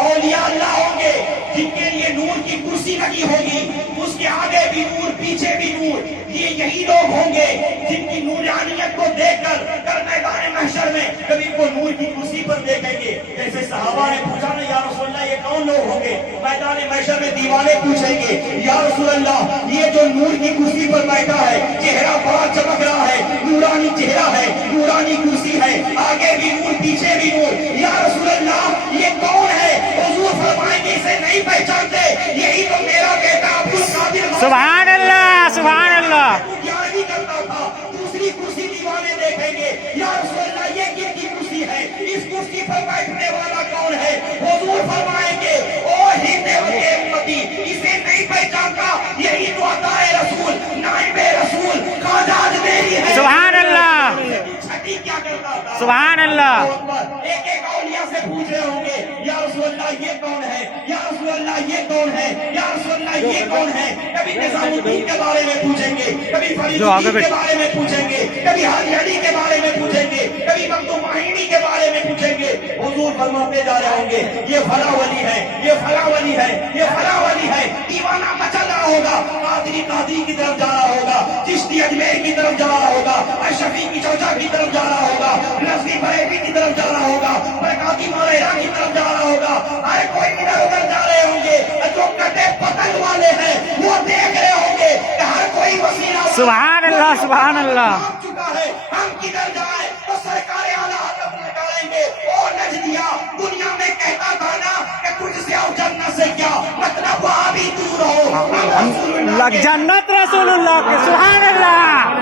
اولیاء اللہ ہوں گے جن کے لیے نور کی کرسی لگی ہوگی، اس کے آگے بھی نور پیچھے بھی نور. یہ یہی لوگ ہوں گے جن کی نورانیت کو دیکھ کر میدان محشر میں کبھی کو نور کی کرسی پر دیکھیں گے. جیسے صحابہ نے پوچھا نا یا رسول اللہ یہ کون لوگ ہوں گے؟ میدان محشر میں دیوانے پوچھیں گے یا رسول اللہ یہ جو نور کی کرسی پر بیٹھا ہے چہرہ بڑا چمک رہا ہے، نورانی چہرہ ہے، نورانی کرسی ہے، آگے بھی نور پیچھے بھی نور، یا رسول اللہ یہ کون ہے؟ حضور فرمائیں گے اسے نہیں پہچانتے، یہی تو میرا بیٹا عبد القادر. سبحان اللہ سبحان اللہ. کرتا تھا. دوسری کرسی دیوانے دیکھیں گے یا رسول اللہ یہ کن کی کرسی ہے؟ اس کرسی پر بیٹھنے والا کون ہے؟ حضور فرمائیں گے او ہند امتی اسے نہیں پہچانتا، یہی تو عطا رسول نائب رسول خواجہ میری ہے. سبحان اللہ کیا کرتا تھا؟ سبحان اللہ. ایک ایک اولیاء سے پوچھ رہے ہوں گے یا رسول اللہ یہ کون ہے، یا رسول اللہ یہ کون ہے، یا رسول اللہ یہ کون ہے. کبھی نظام الدین کے بارے میں پوچھیں گے، کبھی فرید الدین کے بارے میں پوچھیں گے، کبھی حاجی علی کے بارے میں پوچھیں گے، کبھی مخدوم معینی کے بارے میں پوچھیں گے. حضور فرماتے جا رہے ہوں گے یہ فلاں ولی ہے، یہ فلاں ولی ہے، یہ فلاں ولی ہے. دیوانہ مچل رہا ہوگا، قادری کی طرف جا رہا ہوگا، چشتی اجمیر کی طرف جا رہا ہوگا، اشرفی کی چوچا کی طرف جا رہا ہوگا، نصری بریلوی کی طرف جا رہا ہوگا، برکاتی مولانا کی طرف جا رہا ہوگا. ہر کوئی ادھر ادھر جا رہے ہوں گے. جو کٹے پتنگ والے ہیں وہ دیکھ رہے ہوں گے کہ ہر کوئی وسیلہ سبحان اللہ سبحان اللہ. چکا ہے، ہم کدھر جائیں تو سرکار اعلیٰ حضرت نکالیں گے. او نجدیا دنیا میں کہتا تھا نا کہ تجھ سے اور جنت سے کیا مطلب، وہاں بھی دور ہو. جنت رسول اللہ کے. سبحان اللہ.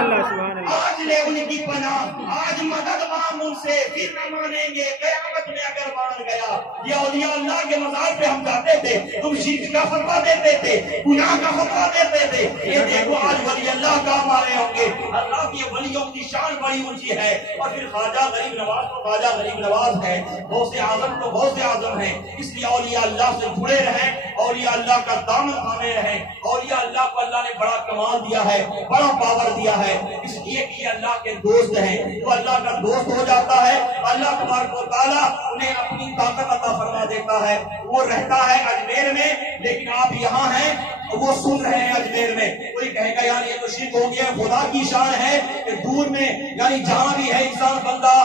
آج لے ان کی پناہ، آج مدد مانگ ان سے، پھر نہ مانیں گے قیامت میں اگر مان گیا. یہ اولیاء اللہ کے مزار پہ ہم جاتے تھے، تم شرک کا فتویٰ دیتے تھے، گناہ کا فتویٰ دیتے تھے. یہ دیکھو آج ولی اللہ کا ہمارے ہوں گے. اللہ کی ولیوں کی شان بڑی اونچی ہے. اور پھر خواجہ غریب نواز تو خواجہ غریب نواز ہے، غوث اعظم تو غوث اعظم ہے. اس لیے اولیاء اللہ سے جڑے رہیں، اولیاء اللہ کا دامن تھامے رہیں. اولیاء اللہ کو اللہ نے بڑا کمال دیا ہے، بڑا پاور دیا ہے، اس لیے کہ یہ اللہ کے دوست ہیں. تو اللہ کا دوست ہو جاتا ہے، اللہ تبارک و تعالیٰ انہیں اپنی طاقت عطا فرما دیتا ہے. وہ رہتا ہے اجمیر میں، لیکن آپ یہاں ہیں وہ سن رہے ہیں اجمیر میں. کوئی کہے گا یار یہ تو شرک ہو گیا. خدا کی شان ہے کہ دور میں یعنی جہاں بھی ہے انسان بندہ،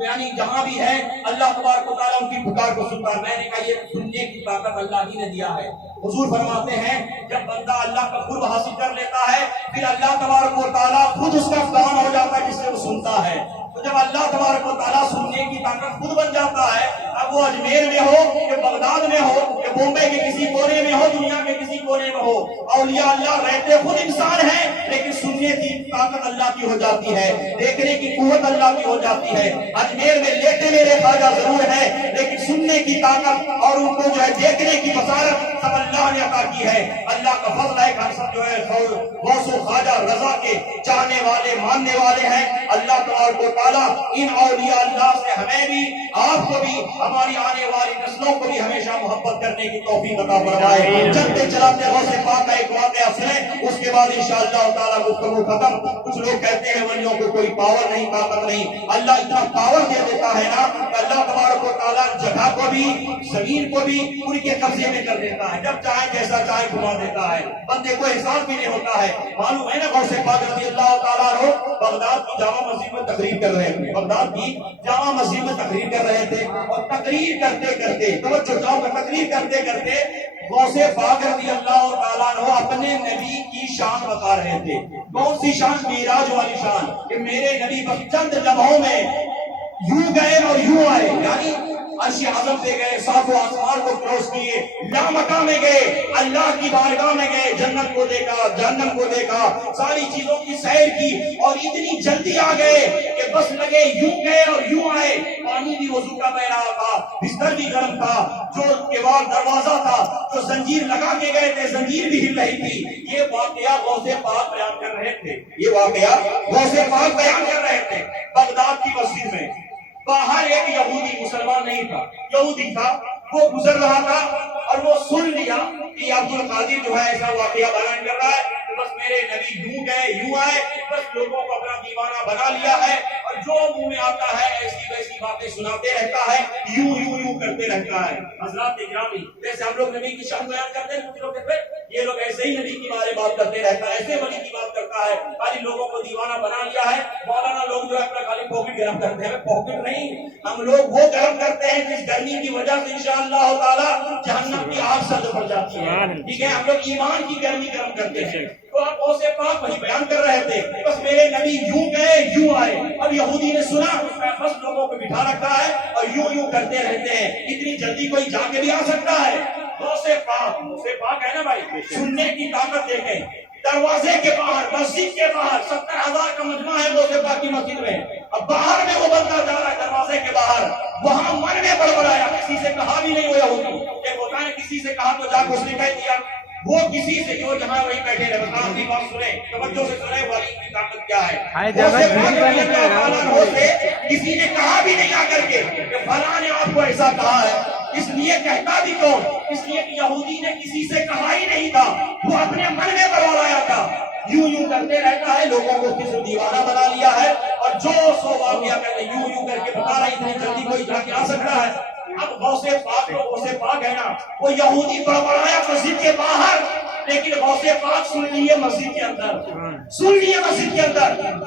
یعنی جہاں بھی ہے اللہ تبارک و تعالیٰ ان کی پکار کو سنتا ہے. میں نے کہا یہ سننے کی طاقت اللہ ہی نے دیا ہے. حضور فرماتے ہیں جب بندہ اللہ کا قرب حاصل کر لیتا ہے پھر اللہ تبارک و تعالیٰ خود اس کا کام ہو جاتا ہے جس سے وہ سنتا ہے. تو جب اللہ تبارک و تعالیٰ سننے کی طاقت خود بن جاتا ہے، اب وہ اجمیر میں ہو کہ بغداد میں ہو کہ بمبئی کے کسی کونے میں ہو، دنیا کے کسی کونے میں ہو، اولیاء اللہ رہتے خود انسان ہیں لیکن سننے کی طاقت اللہ کی ہو جاتی ہے، دیکھنے کی قوت اللہ کی ہو جاتی ہے. اجمیر میں لیٹے میرے خواجہ ضرور ہے لیکن سننے کی طاقت اور ان کو جو ہے دیکھنے کی بصارت سب اللہ نے عطا کی ہے. اللہ کا فضل ہے کہ ہم سب جو ہے غوث و خواجہ رضا کے چاہنے والے ماننے والے ہیں. اللہ تبارک و تعالیٰ ان اولیاء اللہ سے ہمیں بھی، آپ کو بھی، ہماری آنے والی نسلوں کو بھی ہمیشہ محبت کرنے کی توفیق عطا فرمائے. چلتے چلاتے غوث پاک کا ایک واقعہ سنیں، اس کے بعد انشاءاللہ تعالیٰ گفتگو ختم. کچھ لوگ کہتے ہیں ولیوں کو کوئی پاور نہیں، طاقت نہیں. اللہ اتنا پاور دے دیتا ہے نا کہ اللہ تبارک و تعالیٰ جگہ کو بھی زمین کو بھی ان کے قبضے میں کر دیتا ہے. جب چاہے جیسا چاہے گھما دیتا ہے، بندے کو احساس بھی نہیں ہوتا ہے. معلوم ہے نا غوث پاک رضی اللہ تعالیٰ عنہ بغداد کی جامع مسجد میں تقریر کر رہے تھے، بغداد کی جامع مسجد میں تقریر کر رہے تھے. اور تقریر کرتے کرتے تقریر کرتے کرتے غوث پاک رضی اللہ تعالیٰ عنہ اپنے نبی کی شان بتا رہے تھے. کون سی شان؟ معراج والی شان، کہ میرے نبی بس چند لمحوں میں یوں گئے اور یوں آئے، یعنی عرش اعظم سے گئے، ساتوں آسمان کو کراس کیے، لامکاں میں گئے، اللہ کی بارگاہ میں گئے، جنت کو دیکھا، جہنم کو دیکھا، ساری چیزوں کی سیر کی اور اتنی جلدی آ گئے کہ بس لگے یوں گئے اور یوں آئے. پانی بھی وضو کا بہ رہا تھا، بستر بھی گرم تھا، جو کیوار دروازہ تھا جو زنجیر لگا کے گئے تھے زنجیر بھی ہل رہی تھی. یہ واقعہ غوث پاک بیان کر رہے تھے، یہ واقعہ غوث پاک بیان کر رہے تھے. بغداد کی مسجد میں باہر ایک یہودی، مسلمان نہیں تھا، یہودی تھا، وہ گزر رہا تھا اور وہ سن لیا کہ عبد القادر جو ہے ایسا واقعہ بیان کر رہا ہے. بس میرے نبی یوں گئے یوں آئے، بس لوگوں کو اپنا دیوانہ بنا لیا ہے اور جو منہ میں آتا ہے ایسی ویسی باتیں سناتے رہتا ہے، یوں یوں یوں کرتے رہتا ہے. حضرات گرامی، جیسے ہم لوگ نبی کی شان بیان کرتے ہیں، کچھ لوگ کہتے ہیں یہ لوگ ایسے ہی نبی کی بارے بات کرتے رہتا ہے، ایسے ولی کی بات کرتا ہے، خالی لوگوں کو دیوانہ بنا لیا ہے. مولانا لوگ جو ہے اپنا خالی پاکٹ گرم کرتے ہیں. پاکٹ نہیں، ہم لوگ وہ گرم کرتے ہیں جس گرمی کی وجہ سے انشاءاللہ تعالی جہنم کی آگ سرد پڑ جاتی ہے. ٹھیک ہے، ہم لوگ ایمان کی گرمی گرم کرتے ہیں. تو آپ غوث پاک وہی بیان کر رہے تھے، بس میرے نبی یوں گئے یوں آئے. اب یہودی نے سنا، بس لوگوں کو بٹھا رکھا ہے اور یوں کرتے رہتے ہیں. اتنی جلدی کوئی جا کے بھی آ سکتا ہے؟ غوث پاک ہے نا بھائی، سننے کی طاقت دیکھیں. دروازے کے باہر، مسجد کے باہر 70,000 کا مجمع ہے غوث پاک کی مسجد میں. اب باہر میں وہ بندہ جا رہا ہے دروازے کے باہر، وہاں من میں بڑبڑایا، کسی سے کہا بھی نہیں ہوا یہودی. ایک ہوتا ہے کسی سے کہا تو جا کے اس نے کہہ دیا، وہ کسی سے جو جہاں وہی بیٹھے رہے. بس آپ کی بات سنیں، توجہ سے سنیں، والی کی طاقت کیا ہے. کسی نے کہا بھی نہیں آ کر کے کہ فلاں نے آپ کو ایسا کہا ہے. اس لیے کہتا بھی کون؟ اس لیے کہ یہودی نے کسی سے کہا ہی نہیں تھا، وہ اپنے من میں بڑبڑایا تھا. یوں کرتے رہتا ہے، لوگوں کو کس دیوانہ بنا لیا ہے، اور جو سو واقعہ کہتے یوں کر کے بتا رہا ہے. اتنی جلدی کوئی جا کے آ سکتا ہے؟ اب غوث پاک ہے نا، وہ یہودی بڑبڑایا مسجد کے باہر، لیکن غوث پاک سن لیے مسجد کے اندر.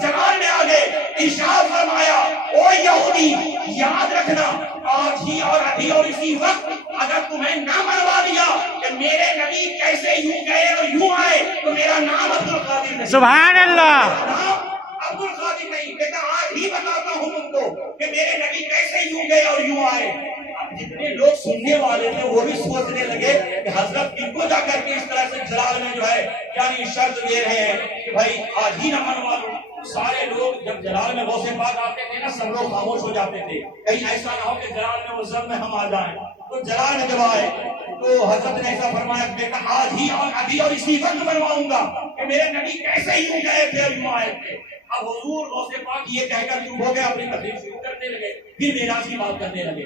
جلال میں آ گئے، ارشاد فرمایا، او یہودی یاد رکھنا، آج ہی اور ابھی اور اسی وقت اگر تمہیں نہ منوا دیا کہ میرے نبی کیسے یوں گئے اور یوں آئے، تو میرا نام عبدالقادر نہیں. سبحان اللہ. عبد القادر نہیں بیٹا، آج ہی بتاتا ہوں تم کو کہ میرے نبی کیسے یوں گئے اور یوں آئے. جتنے لوگ سننے والے تھے وہ بھی سوچنے لگے کہ حضرت ان کو جا کر کے اس طرح سے جلال میں جو ہے یعنی شرط دے رہے ہیں کہ بھائی آج ہی نہ منوا لو. سارے لوگ جب جلال میں غوث پاک آتے تھے نا، سب لوگ خاموش ہو جاتے تھے، کہیں ایسا نہ ہو کہ جلال میں وہ ضرب میں ہم آ جائیں. تو جلال میں جب آئے تو حضرت نے ایسا فرمایا کہ بیٹا آج ہی اور ابھی اور اسی وقت منواؤں گا کہ میرے نبی کیسے یوں گئے تھے اور یوں آئے تھے. اب حضور غوث پاک یہ کہہ کر چپ ہو گئے، اپنی تقریر شروع کرنے لگے، پھر معراج کی بات کرنے لگے.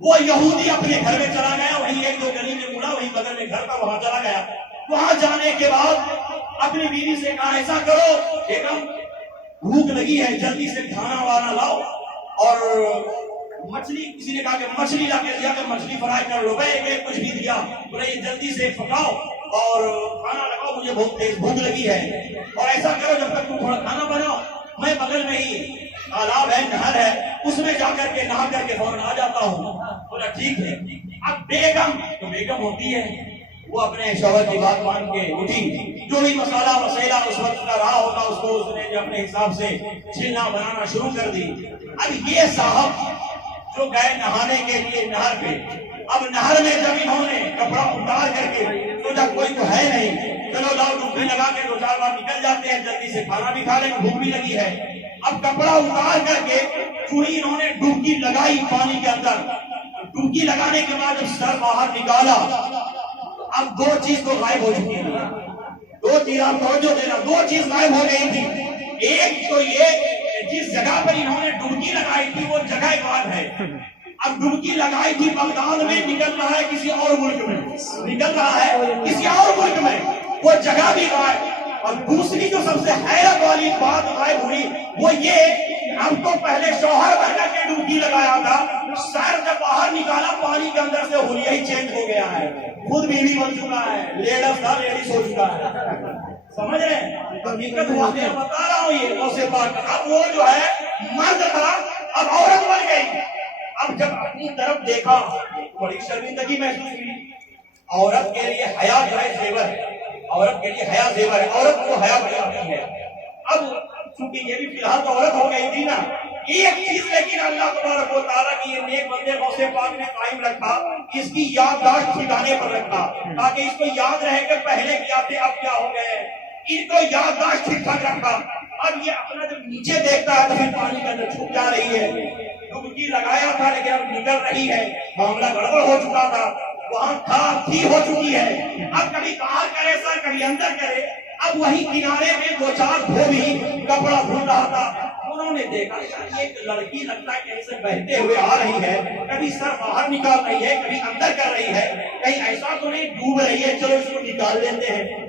وہ یہودی اپنے گھر میں چلا گیا، وہیں ایک دو گلی میں مڑا، وہیں بغل میں گھر تھا، وہاں چلا گیا. وہاں جانے کے بعد اپنی بیوی سے کہا ایسا کرو بیگم، بھوک لگی ہے، جلدی سے کھانا وانا لاؤ، اور مچھلی، کسی نے کہا کہ مچھلی لا کے دیا کہ مچھلی فرائی کر لو. ایک کچھ بھی دیا، بولے یہ جلدی سے پکاؤ اور کھانا لگاؤ، مجھے بہت تیز بھوک لگی ہے. اور ایسا کرو جب تک تم تھوڑا کھانا بناؤ، میں بغل میں ہی تالاب ہے، نہر ہے، اس میں جا کر کے نہا کر کے فوراً آ جاتا ہوں. بولا ٹھیک ہے. اب بیگم تو بیگم ہوتی ہے، وہ اپنے شوہر کی بات مان کے اٹھی، جو بھی مسالہ مسئلہ اس وقت کا رہا ہوتا اس کو اس نے اپنے حساب سے چھلنا بنانا شروع کر دی. اب یہ صاحب جو گئے نہانے کے لیے نہر پہ، اب نہر میں جب انہوں نے کپڑا اتار کر کے سوچا کوئی تو ہے نہیں، چلو لاؤ ڈبکی لگا کے دو چار بار نکل جاتے ہیں، جلدی سے کھانا بھی کھا لیں، بھوک بھی لگی ہے. اب کپڑا اتار کر کے چوڑی انہوں نے ڈبکی لگائی پانی کے اندر. ڈبکی لگانے کے بعد جب سر باہر نکالا، اب دو چیز تو غائب ہو چکی ہے. دو چیز آپ توجہ دینا، دو چیز غائب ہو گئی تھی. ایک تو یہ جس جگہ پر انہوں نے ڈبکی لگائی تھی وہ جگہ غائب ہے. اب ڈبکی لگائی تھی بغداد میں، نکل رہا ہے کسی اور ملک میں، نکل رہا ہے کسی اور ملک میں، وہ جگہ بھی غائب. اور دوسری جو سب سے حیرت والی بات غائب ہوئی وہ یہ، ہم تو پہلے شوہر بہنا کے ڈبکی لگایا تھا، سر جب باہر نکالا پانی کے اندر سے حلیہ ہی چینج ہو گیا ہے، خود بیوی بن چکا ہے، لیڈیز تھا لیڈیز ہو چکا ہے. سمجھ رہے ہیں؟ حقیقت واقعہ بتا رہا ہوں یہ غوث پاک. اب وہ جو ہے مرد تھا، اب عورت بن گئی. اب جب اپنی طرف دیکھا بڑی شرمندگی محسوس ہوئی. عورت کے لیے حیا جو ہے زیور ہے، عورت کے لیے حیا زیور ہے، عورت کو حیا بڑی آتی ہے. اب چونکہ یہ بھی فی الحال تو عورت ہو گئی تھی نا، ایک چیز لیکن اللہ تبارک و تعالیٰ کی یہ نیک بندے غوث پاک نے قائم رکھا، اس کی یادداشت ٹھکانے پر رکھا تاکہ اس کو یاد رہے کہ پہلے کیا تھے اب کیا ہو گئے. ان کو یادداشت ٹھیک ٹھاک رکھا. اب یہ اپنا جب نیچے دیکھتا ہے تو پھر پانی کے اندر چھپ جا رہی ہے. ڈبکی لگایا تھا لیکن اب نکل رہی ہے، معاملہ گڑبڑ ہو چکا تھا، وہاں تھی ہو چکی ہے. اب کبھی باہر کرے سر، کبھی اندر کرے. اب وہی کنارے میں دو چار دھوبی کپڑا دھل رہا تھا. انہوں نے دیکھا یار یہ ایک لڑکی لگتا ہے کہیں سے بہتے ہوئے آ رہی ہے، کبھی سر باہر نکال رہی ہے، کبھی اندر کر رہی ہے، کہیں ایسا تو نہیں ڈوب رہی ہے، چلو اس کو نکال لیتے ہیں.